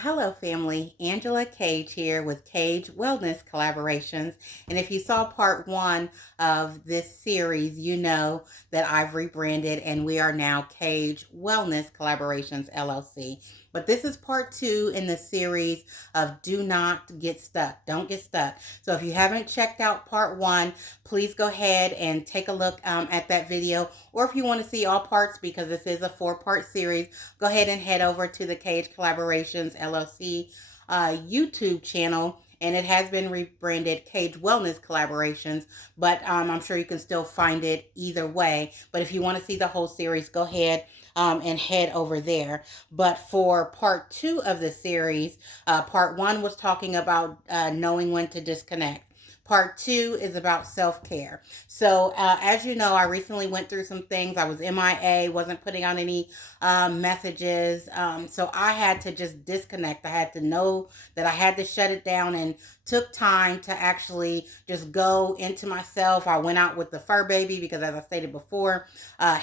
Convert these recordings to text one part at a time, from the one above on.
Hello, family. Angela Cage here with Cage Wellness Collaborations. And if you saw part one of this series, you know that I've rebranded and we are now Cage Wellness Collaborations LLC. But this is part two in the series of Do Not Get Stuck. Don't get stuck. So if you haven't checked out part one, please go ahead and take a look at that video. Or if you want to see all parts, because this is a four-part series, go ahead and head over to the Cage Collaborations LLC YouTube channel. And it has been rebranded Cage Wellness Collaborations, but I'm sure you can still find it either way. But if you want to see the whole series, go ahead and head over there. But for part two of the series, part one was talking about knowing when to disconnect. Part two is about self care. So, as you know, I recently went through some things. I was MIA, wasn't putting out any messages. So, I had to just disconnect. I had to know that I had to shut it down and took time to actually just go into myself. I went out with the fur baby because, as I stated before,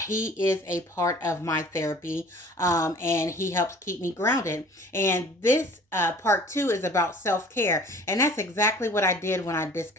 he is a part of my therapy and he helps keep me grounded. And this part two is about self care. And that's exactly what I did when I disconnected.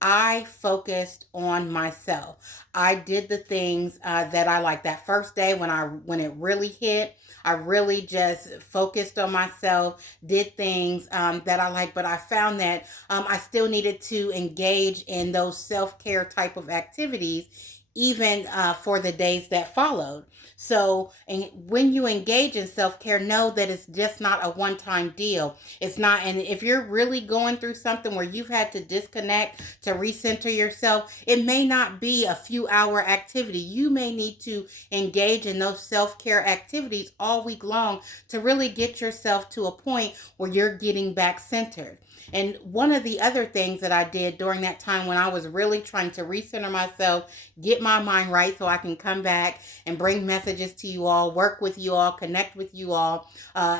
I focused on myself. I did the things that I like. That first day when it really hit, I really just focused on myself, did things that I like. But I found that I still needed to engage in those self care type of activities even for the days that followed. So, and when you engage in self care, know that it's just not a one time deal. It's not, and if you're really going through something where you've had to disconnect to recenter yourself, it may not be a few hour activity. You may need to engage in those self care activities all week long to really get yourself to a point where you're getting back centered. And one of the other things that I did during that time when I was really trying to recenter myself, get my mind right so I can come back and bring messages to you all, work with you all, connect with you all,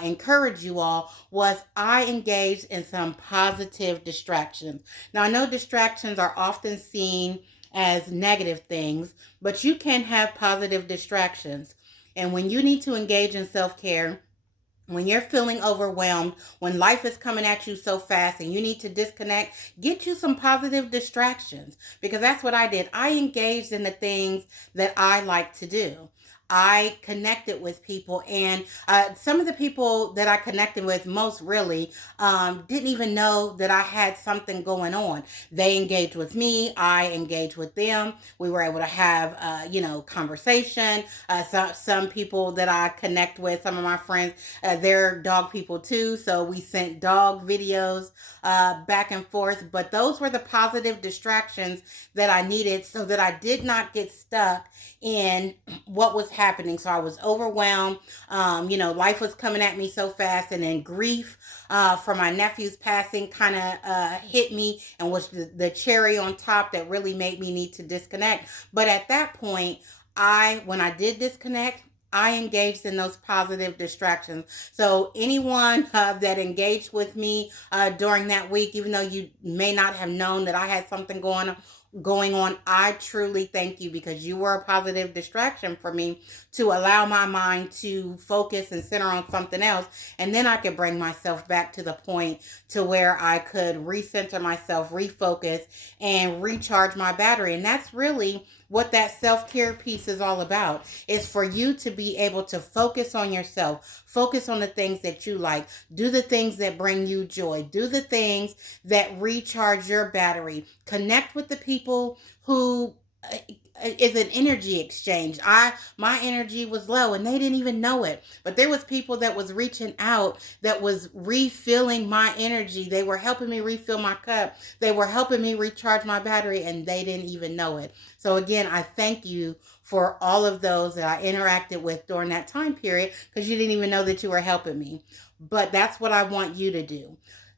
encourage you all, was I engaged in some positive distractions. Now, I know distractions are often seen as negative things, but you can have positive distractions. And when you need to engage in self care, when you're feeling overwhelmed, when life is coming at you so fast and you need to disconnect, get you some positive distractions because that's what I did. I engaged in the things that I like to do. I connected with people, and some of the people that I connected with most really didn't even know that I had something going on. They engaged with me, I engaged with them. We were able to have, conversation. Some people that I connect with, some of my friends, they're dog people too, so we sent dog videos back and forth. But those were the positive distractions that I needed so that I did not get stuck in what was happening. So I was overwhelmed. Life was coming at me so fast, and then grief for my nephew's passing kind of hit me and was the cherry on top that really made me need to disconnect. But at that point, when I did disconnect, I engaged in those positive distractions. So anyone that engaged with me during that week, even though you may not have known that I had something going on, I truly thank you because you were a positive distraction for me to allow my mind to focus and center on something else. And then I could bring myself back to the point to where I could recenter myself, refocus, and recharge my battery. And that's really what that self-care piece is all about, is for you to be able to focus on yourself, focus on the things that you like, do the things that bring you joy, do the things that recharge your battery, connect with the people who is an energy exchange. My energy was low and they didn't even know it, but there was people that was reaching out that was refilling my energy. They were helping me refill my cup, they were helping me recharge my battery, and they didn't even know it. So again, I thank you for all of those that I interacted with during that time period, because you didn't even know that you were helping me. But that's what I want you to do.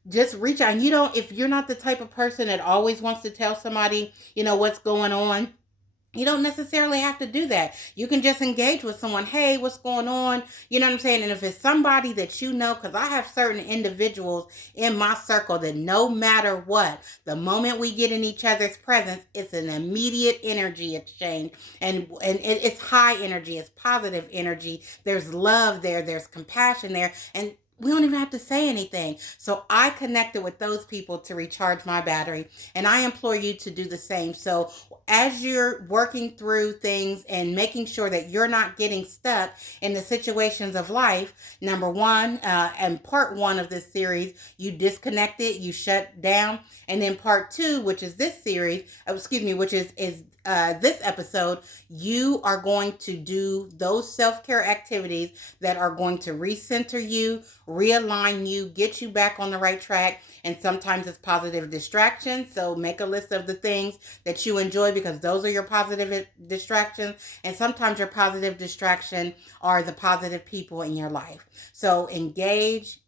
Just reach out. And you don't, if you're not the type of person that always wants to tell somebody, what's going on, you don't necessarily have to do that. You can just engage with someone. Hey, what's going on? You know what I'm saying? And if it's somebody that you know, because I have certain individuals in my circle that no matter what, the moment we get in each other's presence, it's an immediate energy exchange. It's high energy, it's positive energy. There's love there, there's compassion there. And we don't even have to say anything. So I connected with those people to recharge my battery, and I implore you to do the same. So as you're working through things and making sure that you're not getting stuck in the situations of life, number one, and part one of this series, you disconnected, you shut down, and then part two, which is this series, which is this episode, you are going to do those self-care activities that are going to recenter you, realign you, get you back on the right track. And sometimes it's positive distractions. So make a list of the things that you enjoy, because those are your positive distractions. And sometimes your positive distraction are the positive people in your life. So engage,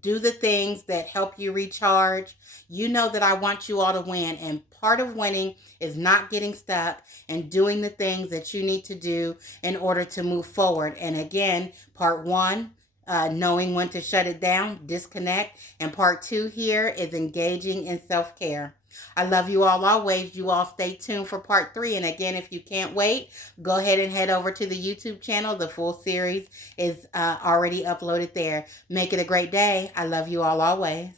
do the things that help you recharge. You know that I want you all to win, and part of winning is not getting stuck and doing the things that you need to do in order to move forward. And again, part one, knowing when to shut it down, disconnect. And part two here is engaging in self care. I love you all always. You all stay tuned for part three. And again, if you can't wait, go ahead and head over to the YouTube channel. The full series is already uploaded there. Make it a great day. I love you all always.